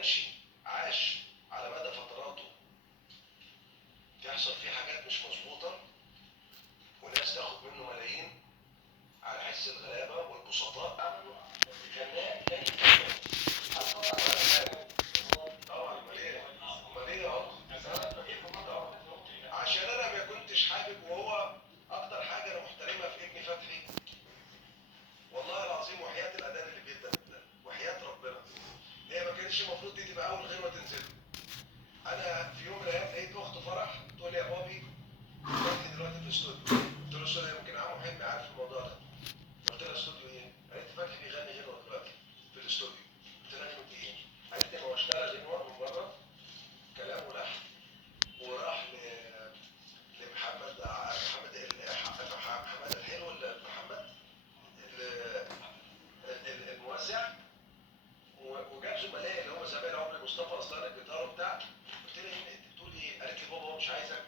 كانش عاش على مدى فتراته تحصل فيه حاجات مش مظبوطه وناس تاخد منه ملايين على حس الغلابه والبسطاء، كان لا طبعا امال ايه اهو. عشان انا ما كنتش حابب، وهو اكتر حاجه انا محترمها في ابني فتحي والله العظيم وحياه الاذان اللي بيدن وحياه ربنا، هي ما كانتش المفروض دي تبقى اول غيره تنزل. انا في يوم من الايام لقيت اخت فرح تقول لي يا بابي فتحي دلوقتي في الاستوديو. قلت له استوديو؟ يمكن عمو حلمي عارف الموضوع ده. قلت لها استوديو ايه؟ قالت لي فتحي بيغني غنوه دلوقتي في الاستوديو. قلت لها غنوه ايه؟ قالت لي هو اشتغل غنوه من بره كلام ولحن وراح لمحمد محمد الحلو محمد الموزع، وجاب زملائي اللي هم زمايل عمري مصطفى اصلا الجيتار وبتاع. قلت لها انت بتقول ايه؟ قالت لي بابا هو مش عايزك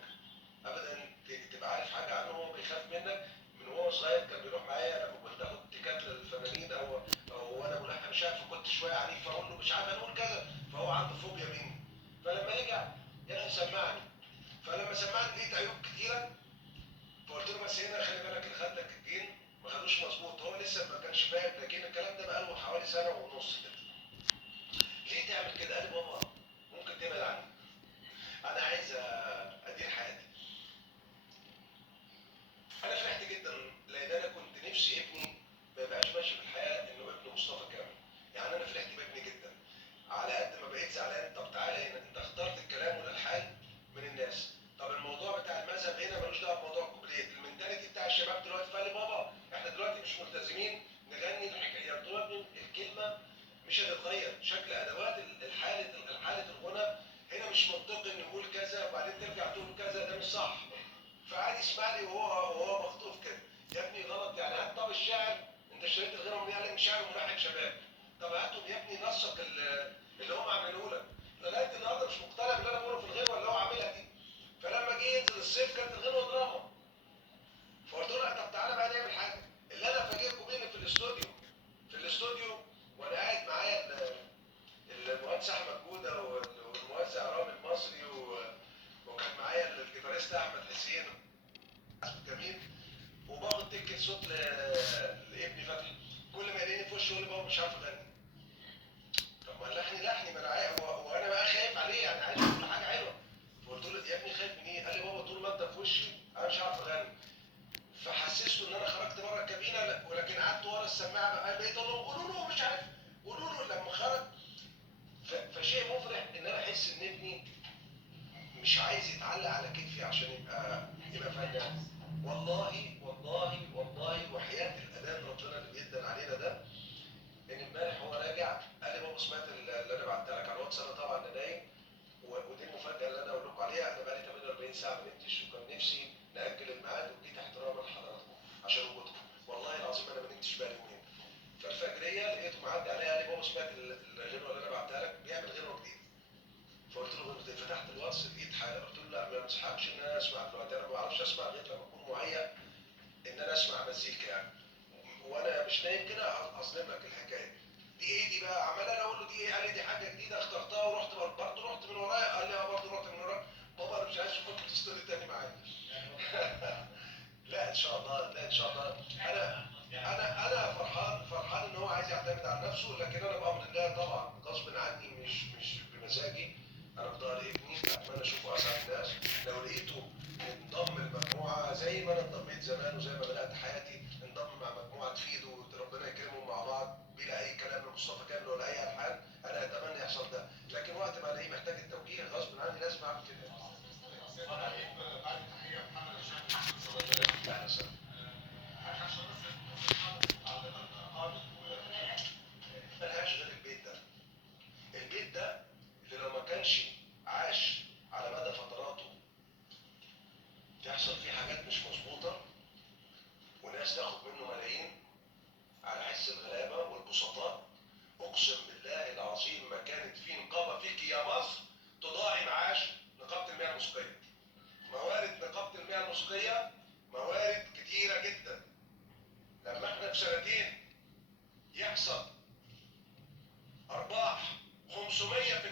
ابدا تبقى عارف حاجه عنه، هو بيخاف منك من وهو صغير. كان بيروح معايا لما كنت اخد تيكات للفنانين او انا ملحن مش عارف، كنت شويه عنيف فاقول له مش عارف اقول كذا، فهو عنده فوبيا مني. فلما رجع يا اخي سمعني، فلما سمعني لقيت عيوب كتيره، فقلت له بس هنا خلي بالك اللي خدك الدين ما خدوش مظبوط. هو لسه ما كانش فاهم، لكن الكلام ده بقى له حوالي سنه ونص كده. ليه تعمل كده؟ قال لي بابا ممكن تبعد عني، انا عايز ادير حياتي. انا فرحت جدا لان انا كنت نفسي ابني ما يبقاش ماشي في الحياه انه ابن مصطفى كامل. يعني انا فرحت بابني جدا على قد ما بقيت زعلان. طب تعالى هنا، انت اخترت الكلام والالحان من الناس. طب الموضوع بتاع المذهب هنا ملوش دعوه بموضوع الكوبليه. المنتاليتي بتاع الشباب دلوقتي فقال لي بابا احنا دلوقتي مش ملتزمين نغني الحكايات. قلت له ابني الكلمه مش هتتغير، شكل ادوات حاله الغنى هنا مش منطقي ان نقول كذا وبعدين ترجع تقول كذا، ده مش صح. فقعد يسمع لي وهو مخطوف كده. يا ابني غلط، يعني هات طب الشاعر، انت اشتريت الغنى من قال شاعر وملحن شباب، طب هاتهم يا ابني نسق اللي هم عملوه لك. لغايه النهارده مش مقتنع باللي انا بقوله في الغنوه اللي هو عاملها دي. فلما جه ينزل الصيف كانت الغنوه دراما. فقلت له لا طب تعالى بقى نعمل حاجه. اللي انا فاجئكم بيه في الاستوديو وانا قاعد معايا المهندس احمد جوده والموزع رامي المصري وكان معايا الجيتاريست احمد حسين جميل، وباخد تكه صوت لابني فتحي. كل ما يلاقيني في وشه يقول لي بابا مش عارف اغني. طب ما لحني ما انا وانا بقى خايف عليه، يعني عايز اقول له حاجه حلوه. فقلت له يا ابني خايف من ايه؟ قال لي بابا طول ما انت في وشي انا مش عارف اغني. فحسسته ان انا خرجت بره الكابينه، ولكن قعدت ورا السماعه بقى بقيت اقول له قولوا له مش عارف، قولوا له لما خرج. فشيء مفرح ان انا احس ان ابني مش عايز يتعلق على كتفي عشان يبقى فنان. والله وحياه الاذان ربنا اللي بيدن علينا ده، ان امبارح هو راجع قال لي بابا سمعت اللي انا بعتها لك على الواتس. انا طبعا نايم، ودي المفاجاه اللي انا اقول لكم عليها. انا بقالي 48 ساعه ما نمتش، وكان نفسي ناجل الميعاد، ودي احتراما لحضراتكم عشان وجودكم. والله العظيم انا ما نمتش بقالي يومين. فالفجريه لقيته معدي عليا قال لي بابا سمعت الغنوه اللي انا بعتها لك، بيعمل غنوه جديده. فقلت له فتحت الواتس لقيت حاجه. قلت له لا ما انصحكش ان انا اسمع دلوقتي، انا ما بعرفش اسمع غير لما اكون مهيأ ان انا اسمع مزيكا يعني. وانا مش نايم كده اظلم لك الحكايه. دي ايه دي بقى؟ عمال انا اقول له دي ايه؟ قال لي دي حاجه جديده اخترتها، ورحت برضه رحت من ورايا. قال لي اه برضه رحت من وراك. بابا انا مش عايز اشوفك بتستوري تاني معايا. لا ان شاء الله، لا ان شاء الله. انا فرحان ان هو عايز يعتمد على نفسه، لكن انا بامر الله طبعا غصب عني، مش بمزاجي. انا بضهر ابني، اتمنى اشوفه اسعد الناس. لو لقيته انضم المجموعه زي ما انا انضميت زمان وزي ما بدات حياتي، انضم مع مجموعه تفيده وربنا يكرمهم مع بعض بلا اي كلام لمصطفى كامل ولا اي الحان، انا اتمنى يحصل ده. لكن وقت ما الاقيه محتاج التوجيه غصب عني لازم اعمل كده. اهلا وسهلا. ملهاش غير البيت ده. البيت ده اللي لو ما كانش عاش على مدى فتراته تحصل فيه حاجات مش مظبوطه وناس تاخد منه ملايين على حس الغلابه والبسطاء، اقسم بالله العظيم ما كانت في نقابه فيك يا مصر تضاعي معاش نقابه المياه الموسيقيه. موارد نقابه المياه الموسيقيه موارد كتيره جدا. لما احنا في سنتين يحصل ارباح 500%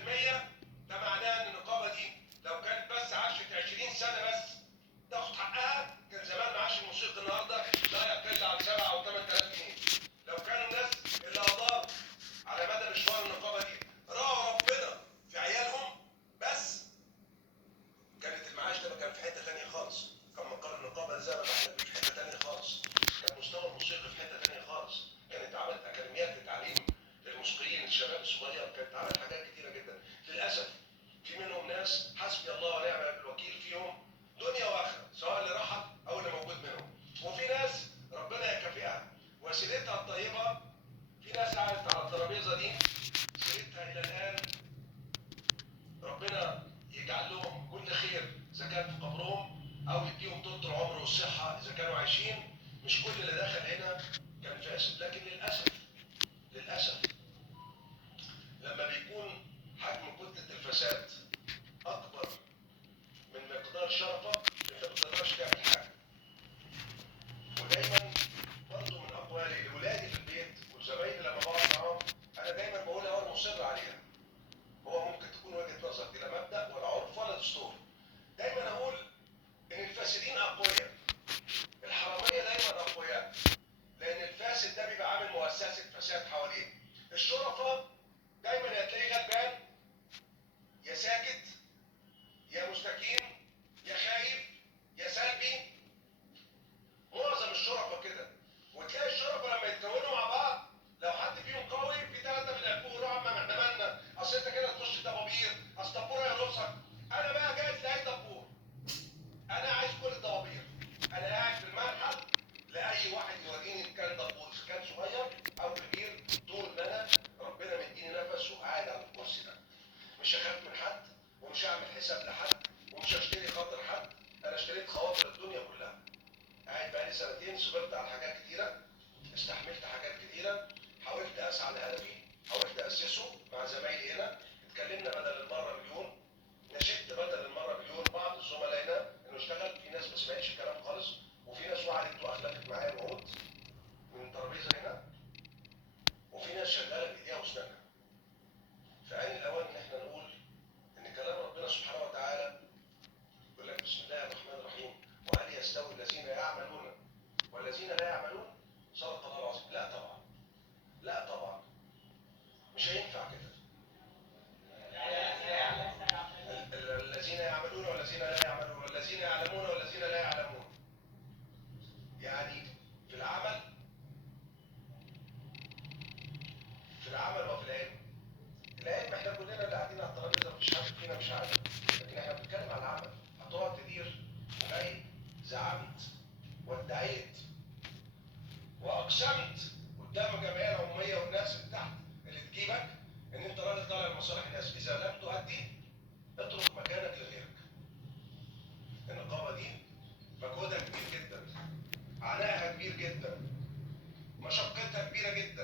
عيل شباب صغير كانت عملت حاجات كتيره جدا. للاسف في منهم ناس حسبي الله ونعم الوكيل فيهم دنيا واخره، سواء اللي راحت او اللي موجود منهم. وفي ناس ربنا يكافئها وسيرتها الطيبه. في ناس قعدت على الترابيزه دي سيرتها الى الان ربنا يجعل لهم كل خير اذا كان في قبرهم او يديهم طول العمر والصحه اذا كانوا عايشين. مش كل اللي دخل هنا كان فاسد، لكن للاسف لما بيكون حجم كتله الفساد اكبر من مقدار شرفك انت ما بتقدرش تعمل حاجه. ودايما برضه من اقوالي لاولادي في البيت وزمايلي لما بقعد معاهم انا دايما بقولها وانا مصر عليها. هو ممكن تكون وجهه نظر كده مبدا ولا عرف ولا دستور. دايما اقول ان الفاسدين اقوياء، الحراميه دايما اقوياء، لان الفاسد ده بيبقى عامل مؤسسه فساد حواليه. الشرفاء دايما يا تلاقيه غلبان يا ساكت يا مستكين يا خايف يا سلبي. معظم الشرفاء كده. وتلاقي الشرفاء لما يتكونوا مع بعض لو حد فيهم قوي في ثلاثه من الفوق روح ما احنا مالنا، اصل انت كده تخش دبابير، اصل دبور هيرقصك. انا بقى جايز لاي دبور، انا عايز كل الدوابير. انا قاعد في الملحق لاي واحد يوريني ان كان دبور، اذا كان صغير او كبير، طول ما انا ربنا مديني نفس وقاعد على الكرسي ده. مش هخاف من حد ومش هعمل حساب لحد ومش هشتري خاطر حد. انا اشتريت خواطر الدنيا كلها. قاعد بقالي سنتين صبرت على حاجات كتيره، استحملت حاجات كتيره، حاولت اسعى لهدفي، حاولت اسسه مع زمايلي هنا. اتكلمنا بدل المره مليون، نشدت بدل المره مليون. بعض زملائنا انه اشتغل، في ناس ما سمعتش الكلام خالص، وفي ناس وعدت واخلفت معايا وعود من الترابيزه هنا، وفي ناس شغاله بايديها واسنانها. فآن الاوان ان احنا نقول ان كلام ربنا سبحانه وتعالى يقول لك بسم الله الرحمن الرحيم وهل يستوي الذين يعملون والذين لا يعملون؟ صدق الله العظيم. لا طبعا، لا طبعا، مش هينفع كده. الذين يعملون والذين لا يعملون والذين يعلمون والذين لا يعلمون. يعني في العمل، في العمل وفي العلم. العلم احنا كلنا اللي قاعدين على الترابيزه مفيش حد فينا مش عارف، لكن احنا بنتكلم على العمل. هتقعد تدير وقايل زعمت وادعيت واقسمت قدام الجمعيه العموميه والناس اللي تحت اللي تجيبك ان انت راجل طالع لمصالح الناس. اذا لم تؤدي اترك مكانك لغيرك. النقابه دي مجهودها كبير جدا، عناءها كبير جدا، مشقتها كبيره جدا.